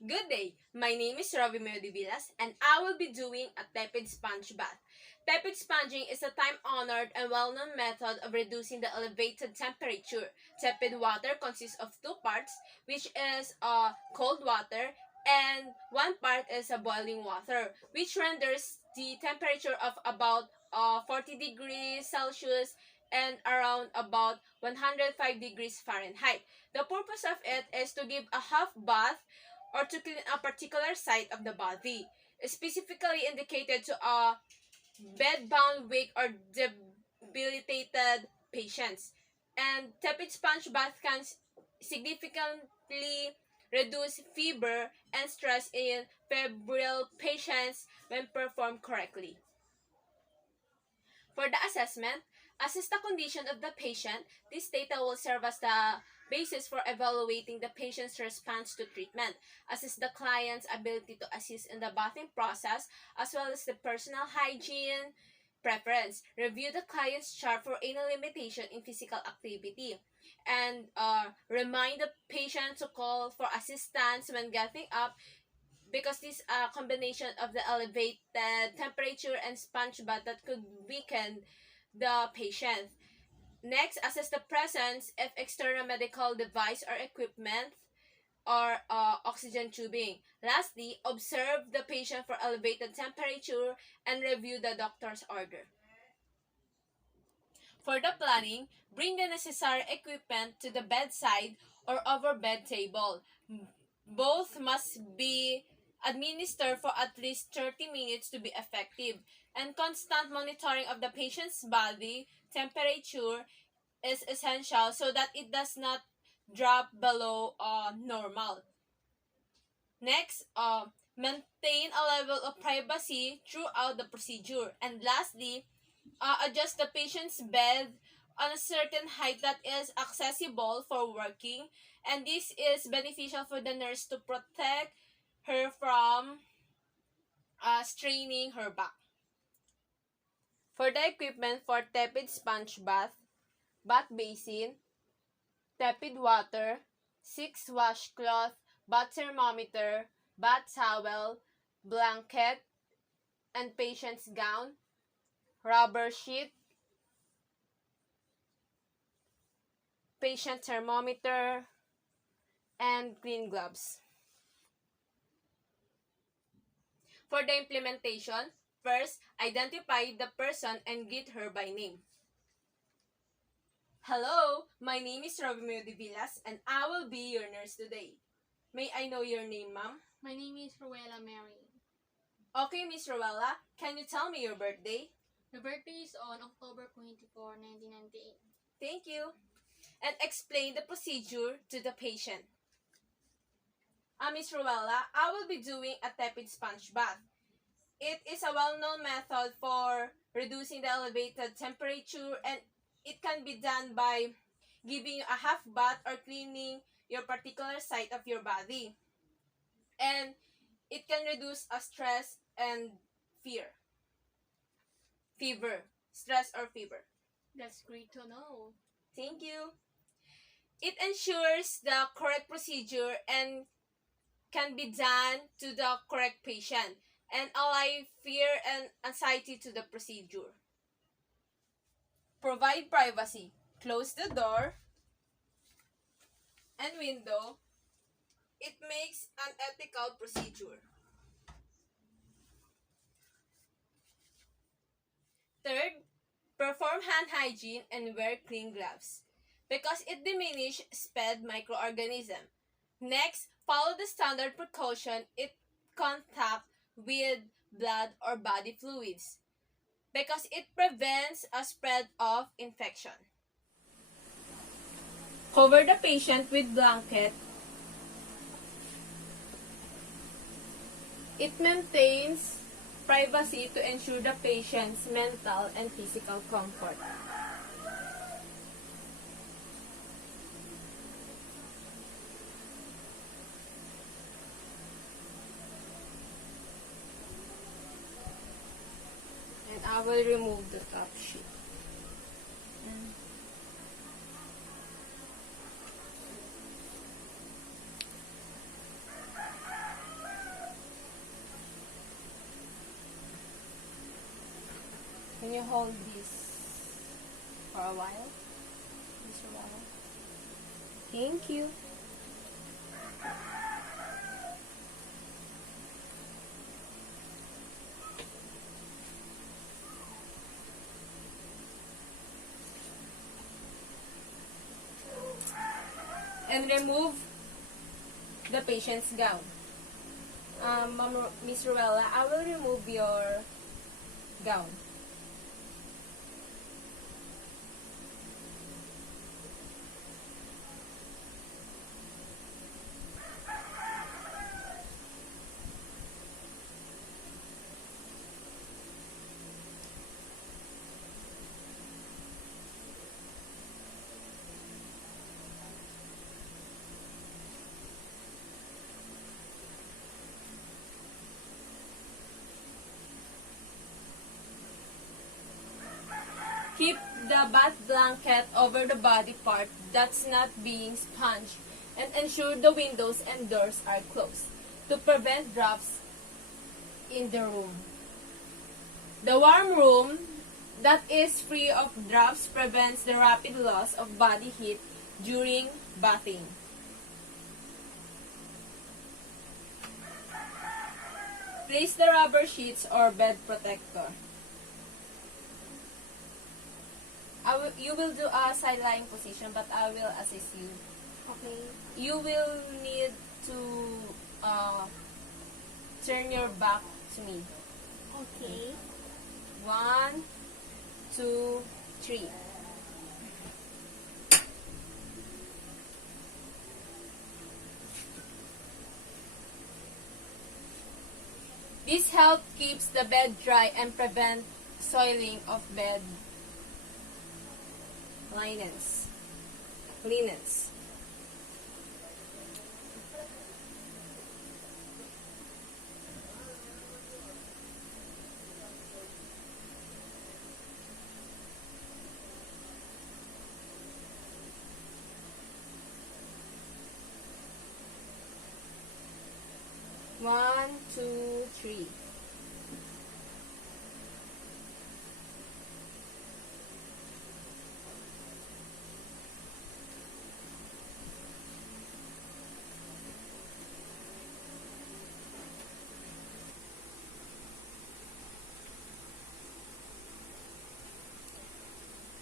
Good day, my name is Rhovy Odevilas and I will be doing a tepid sponge bath. Tepid sponging is a time-honored and well-known method of reducing the elevated temperature. Tepid water consists of two parts, which is cold water and one part is a boiling water, which renders the temperature of about 40 degrees Celsius and around about 105 degrees Fahrenheit. The purpose of it is to give a half bath or to clean a particular site of the body, specifically indicated to a bedbound, weak, or debilitated patients. And tepid sponge bath can significantly reduce fever and stress in febrile patients when performed correctly. For the assessment, assess the condition of the patient. This data will serve as the basis for evaluating the patient's response to treatment. Assess the client's ability to assist in the bathing process, as well as the personal hygiene preference. Review the client's chart for any limitation in physical activity. And remind the patient to call for assistance when getting up, because this combination of the elevated temperature and sponge bath that could weaken the patient. Next, assess the presence of external medical device or equipment or oxygen tubing. Lastly, observe the patient for elevated temperature and review the doctor's order. For the planning, bring the necessary equipment to the bedside or over bed table. Both must be administered for at least 30 minutes to be effective, and constant monitoring of the patient's body temperature is essential so that it does not drop below normal. Next, maintain a level of privacy throughout the procedure. And lastly, adjust the patient's bed on a certain height that is accessible for working, and this is beneficial for the nurse to protect her from straining her back. For the equipment for tepid sponge bath, bath basin, tepid water, 6 washcloth, bath thermometer, bath towel, blanket, and patient's gown, rubber sheet, patient thermometer, and clean gloves. For the implementation, first, identify the person and greet her by name. Hello, my name is Rhovy Odevilas and I will be your nurse today. May I know your name, ma'am? My name is Rowella Mary. Okay, Miss Rowella, can you tell me your birthday? My birthday is on October 24, 1998. Thank you. And explain the procedure to the patient. Miss Rowella, I will be doing a tepid sponge bath. It is a well-known method for reducing the elevated temperature, and it can be done by giving you a half bath or cleaning your particular site of your body. And it can reduce stress and fever, stress or fever. That's great to know. Thank you. It ensures the correct procedure and can be done to the correct patient and allay fear and anxiety to the procedure. Provide privacy. Close the door and window. It makes an ethical procedure. Third, perform hand hygiene and wear clean gloves because it diminishes spread microorganism. Next, follow the standard precaution in contact with blood or body fluids because it prevents a spread of infection. Cover the patient with blanket. It maintains privacy to ensure the patient's mental and physical comfort. And I will remove the top sheet. hold this for a while? Just a while. Thank you. And remove the patient's gown. Miss Rhovella, I will remove your gown. Keep the bath blanket over the body part that's not being sponged and ensure the windows and doors are closed to prevent drafts in the room. The warm room that is free of drafts prevents the rapid loss of body heat during bathing. Place the rubber sheets or bed protector. You will do a side lying position, but I will assist you. Okay. You will need to turn your back to me. Okay. 1, 2, 3. This help keeps the bed dry and prevent soiling of bed linens. One, two, three.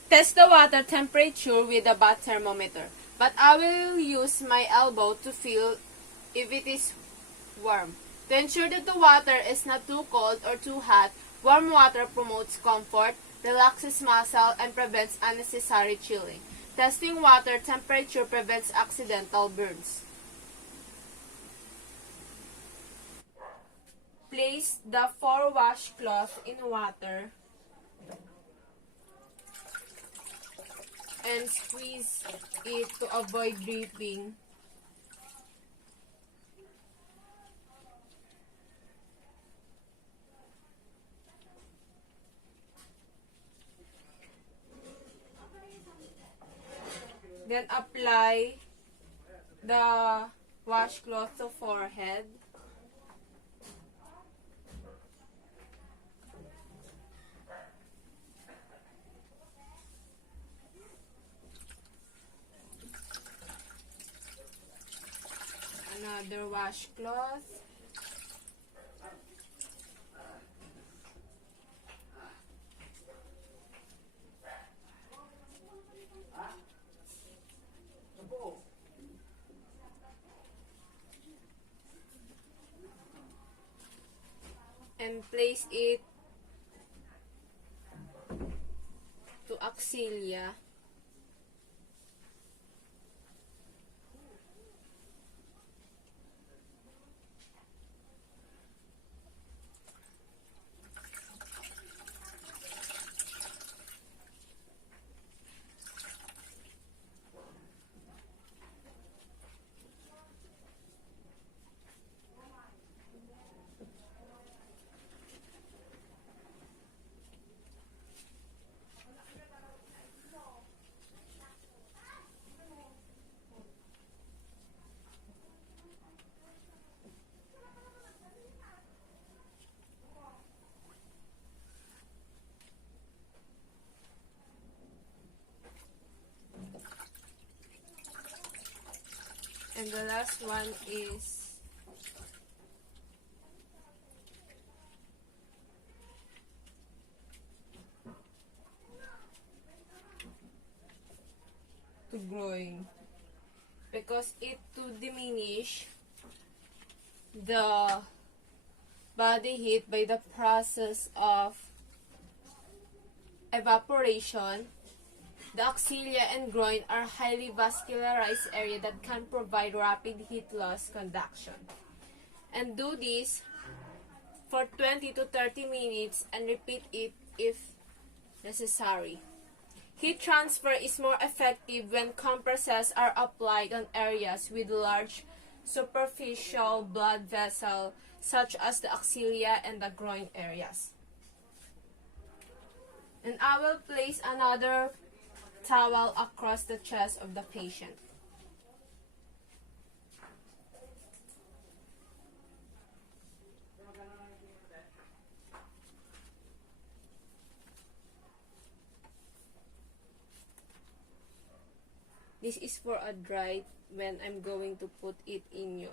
Test the water temperature with a bath thermometer, but I will use my elbow to feel if it is warm. To ensure that the water is not too cold or too hot, warm water promotes comfort, relaxes muscle, and prevents unnecessary chilling. Testing water temperature prevents accidental burns. Place the 4 washcloth in water and squeeze it to avoid dripping. Then apply the washcloth to forehead. Another washcloth. And place it to axilla. And the last one is to groin, because it to diminish the body heat by the process of evaporation. The axilla and groin are highly vascularized area that can provide rapid heat loss conduction. And do this for 20 to 30 minutes and repeat it if necessary. Heat transfer is more effective when compresses are applied on areas with large superficial blood vessel, such as the axilla and the groin areas. And I will place another towel across the chest of the patient. This is for a dry when I'm going to put it in your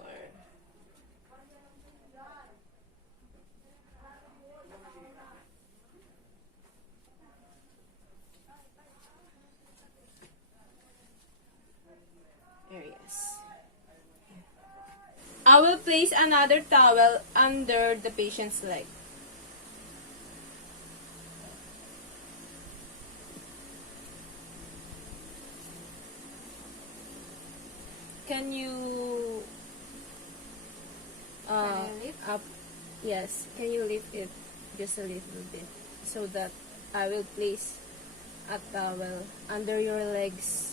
areas. I will place another towel under the patient's leg. Can you lift? up? Yes, can you lift it just a little bit so that I will place a towel under your legs.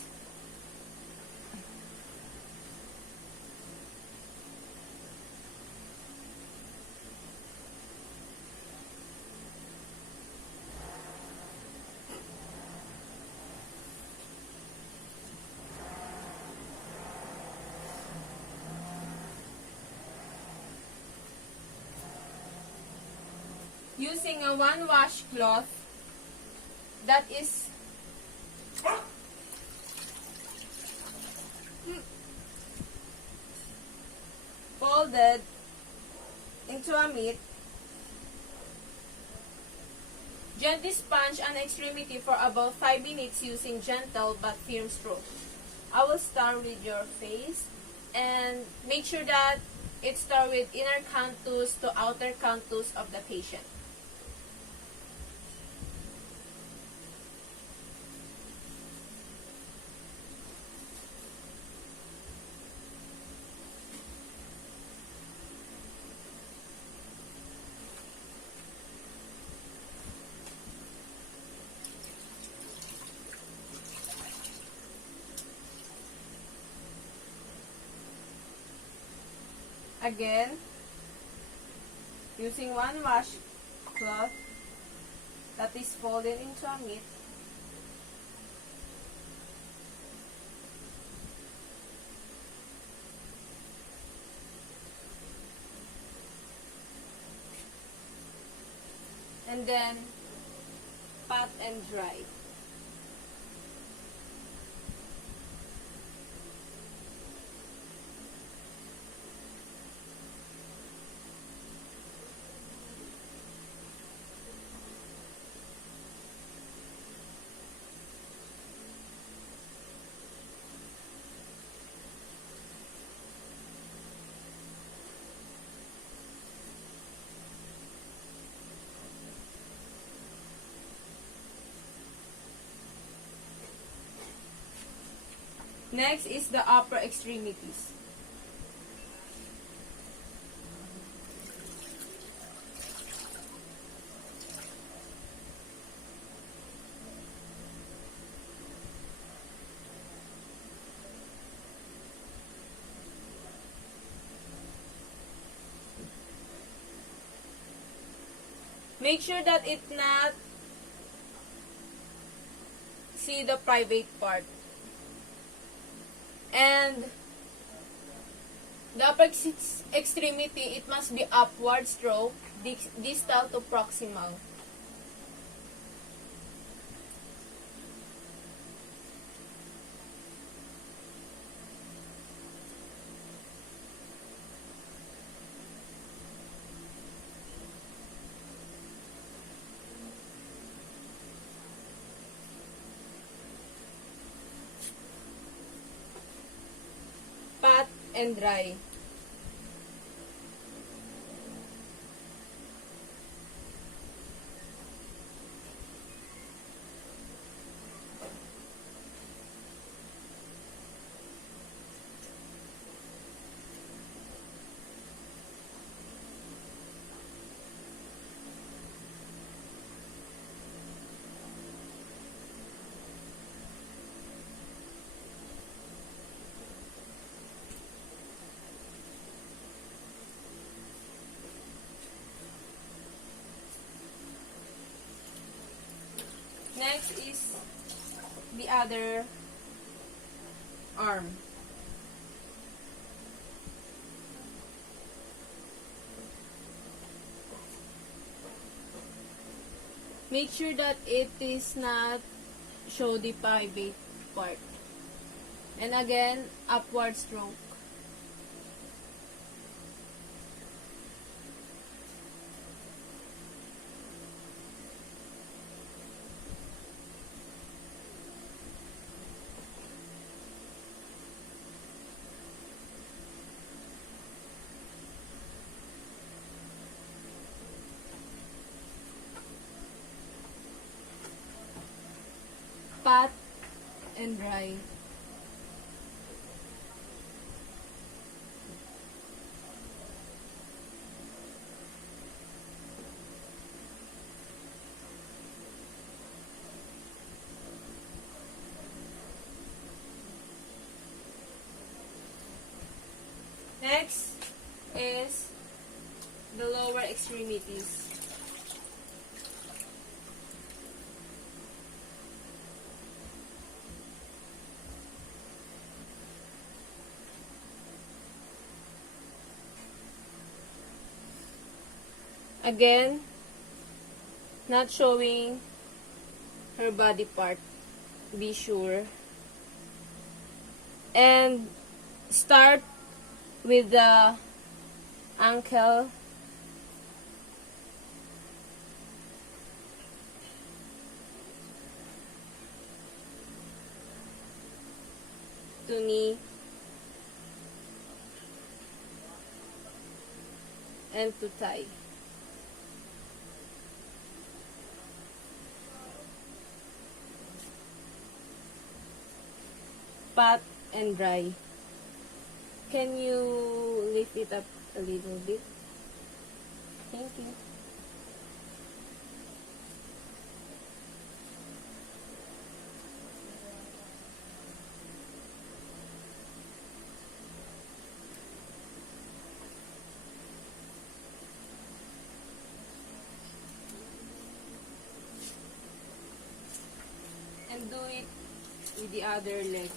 Using a one washcloth that is folded into a mitt, gently sponge an extremity for about 5 minutes using gentle but firm stroke. I will start with your face and make sure that it starts with inner canthus to outer canthus of the patient. Again, using one washcloth that is folded into a mitt, and then pat and dry. Next is the upper extremities. Make sure that it not see the private part. And the upper extremity, it must be upward stroke, distal to proximal. and dry. Next is the other arm. Make sure that it is not show the pivot part. And again, upward stroke. Pat and dry. Next is the lower extremities. Again, not showing her body part. Be sure. And start with the ankle to knee and to thigh. Pat and dry. Can you lift it up a little bit? Thank you. And do it with the other leg.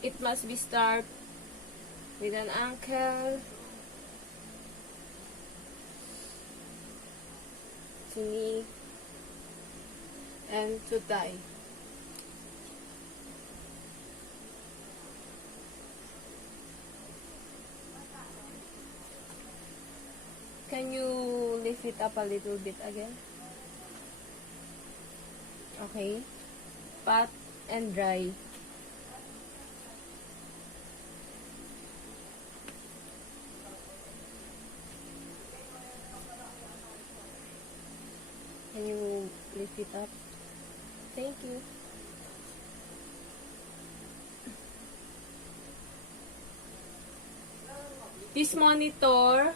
It must be start with an ankle to knee and to thigh. Can you lift it up a little bit again? Okay. Pat and dry. Can you lift it up? Thank you. This monitor,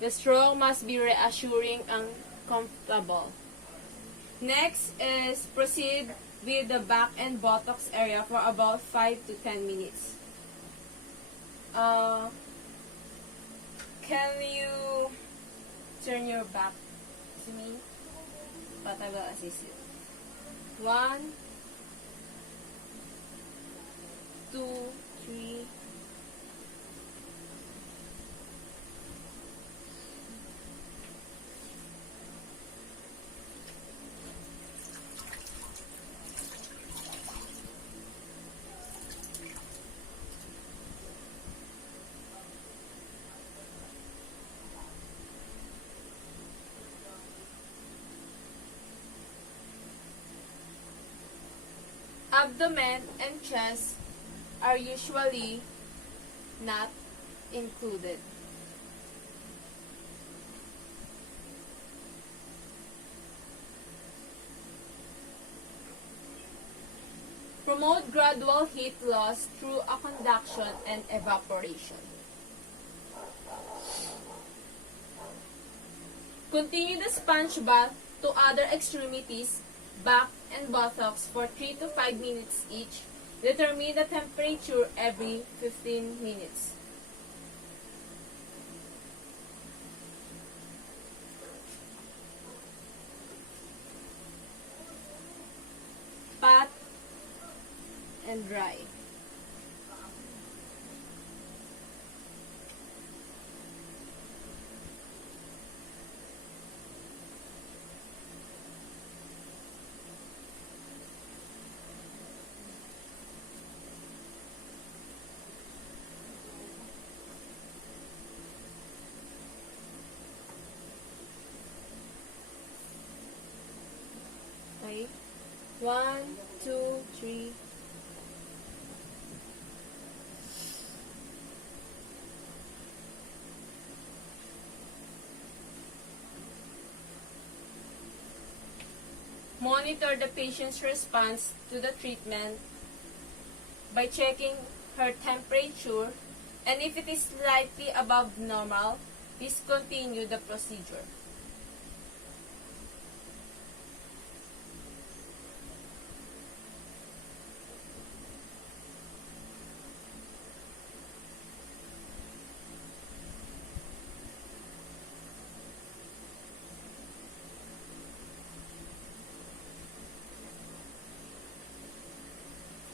the stroke must be reassuring and comfortable. Next is proceed with the back and buttocks area for about 5 to 10 minutes. Can you turn your back to me? But I will assist you. 1, 2, 3. Abdomen and chest are usually not included. Promote gradual heat loss through a conduction and evaporation. Continue the sponge bath to other extremities, back and buttocks for 3 to 5 minutes each. Determine the temperature every 15 minutes. Pat and dry. Okay. 1, 2, 3. Monitor the patient's response to the treatment by checking her temperature, and if it is slightly above normal, discontinue the procedure.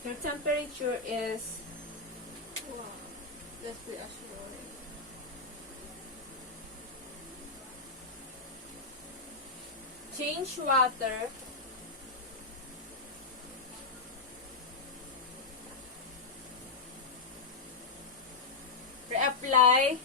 Your temperature is Wow. That's reassuring. change water reapply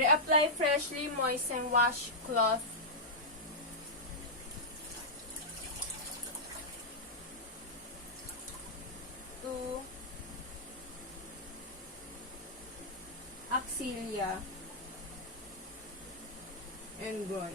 reapply freshly moistened washcloth to axilla and groin.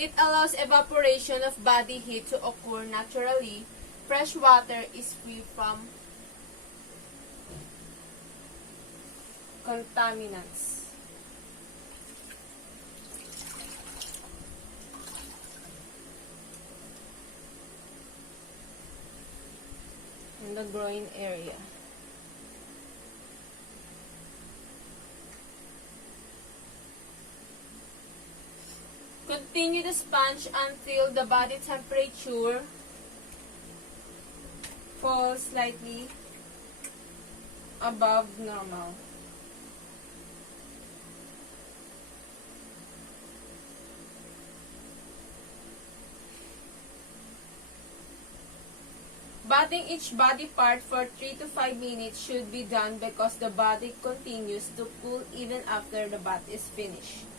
It allows evaporation of body heat to occur naturally. Fresh water is free from contaminants. In the groin area. Continue the sponge until the body temperature falls slightly above normal. Bathing each body part for 3 to 5 minutes should be done because the body continues to cool even after the bath is finished.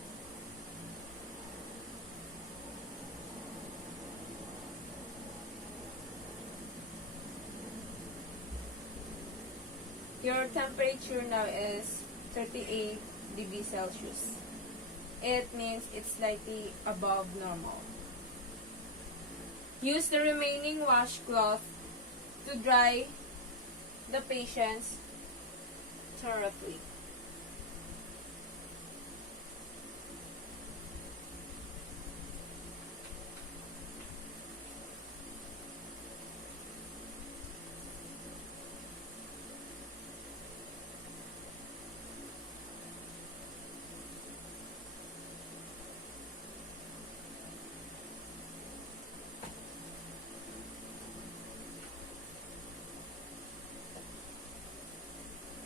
Your temperature now is 38 degrees Celsius. It means it's slightly above normal. Use the remaining washcloth to dry the patients thoroughly.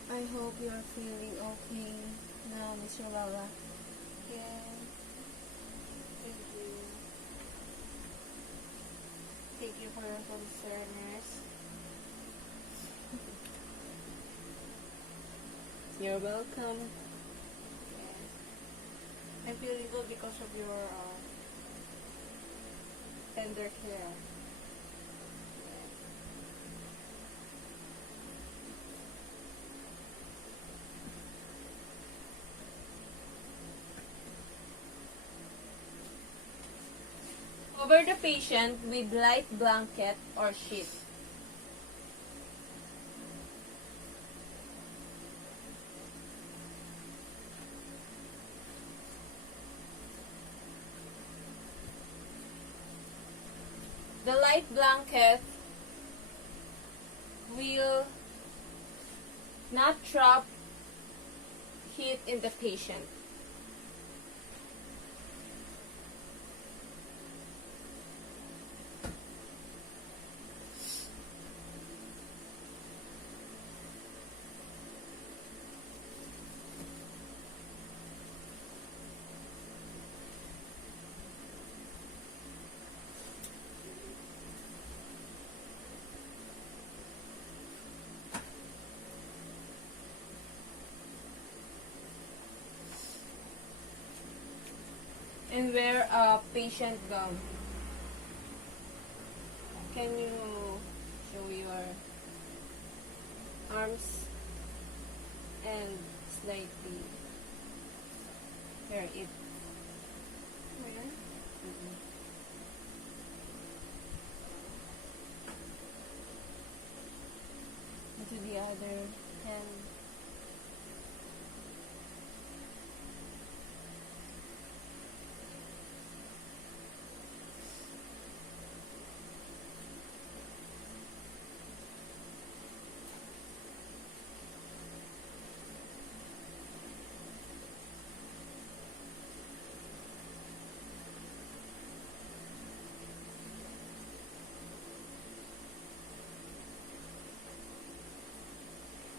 I hope you're feeling okay now, Mr. Lala. Yeah. Thank you. Thank you for your concern, nurse. You're welcome. Yeah. I'm feeling good because of your tender care. Cover the patient with light blanket or sheet. The light blanket will not trap heat in the patient. And wear a patient gown. Can you show your arms and slightly wear it? Ayan. Into the other hand.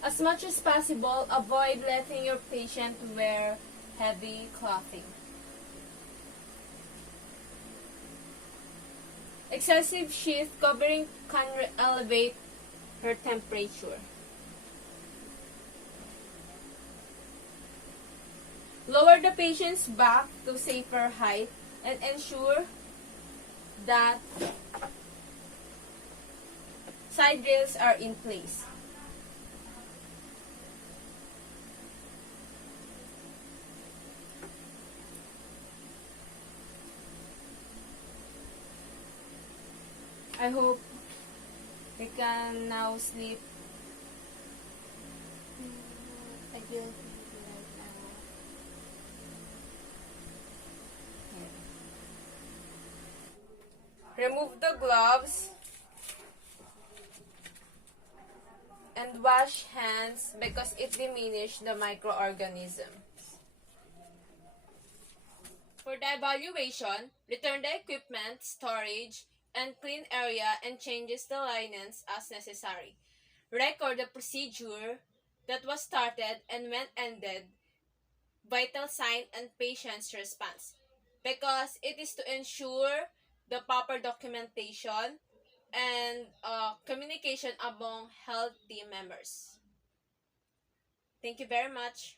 As much as possible, avoid letting your patient wear heavy clothing. Excessive sheath covering can elevate her temperature. Lower the patient's back to safer height and ensure that side rails are in place. I hope we can now sleep. I feel sleepy right now. Remove the gloves and wash hands because it diminishes the microorganisms. For the evaluation, return the equipment, storage, and clean area and changes the linens as necessary. Record the procedure that was started and when ended, vital sign and patient's response, because it is to ensure the proper documentation and communication among health team members. Thank you very much.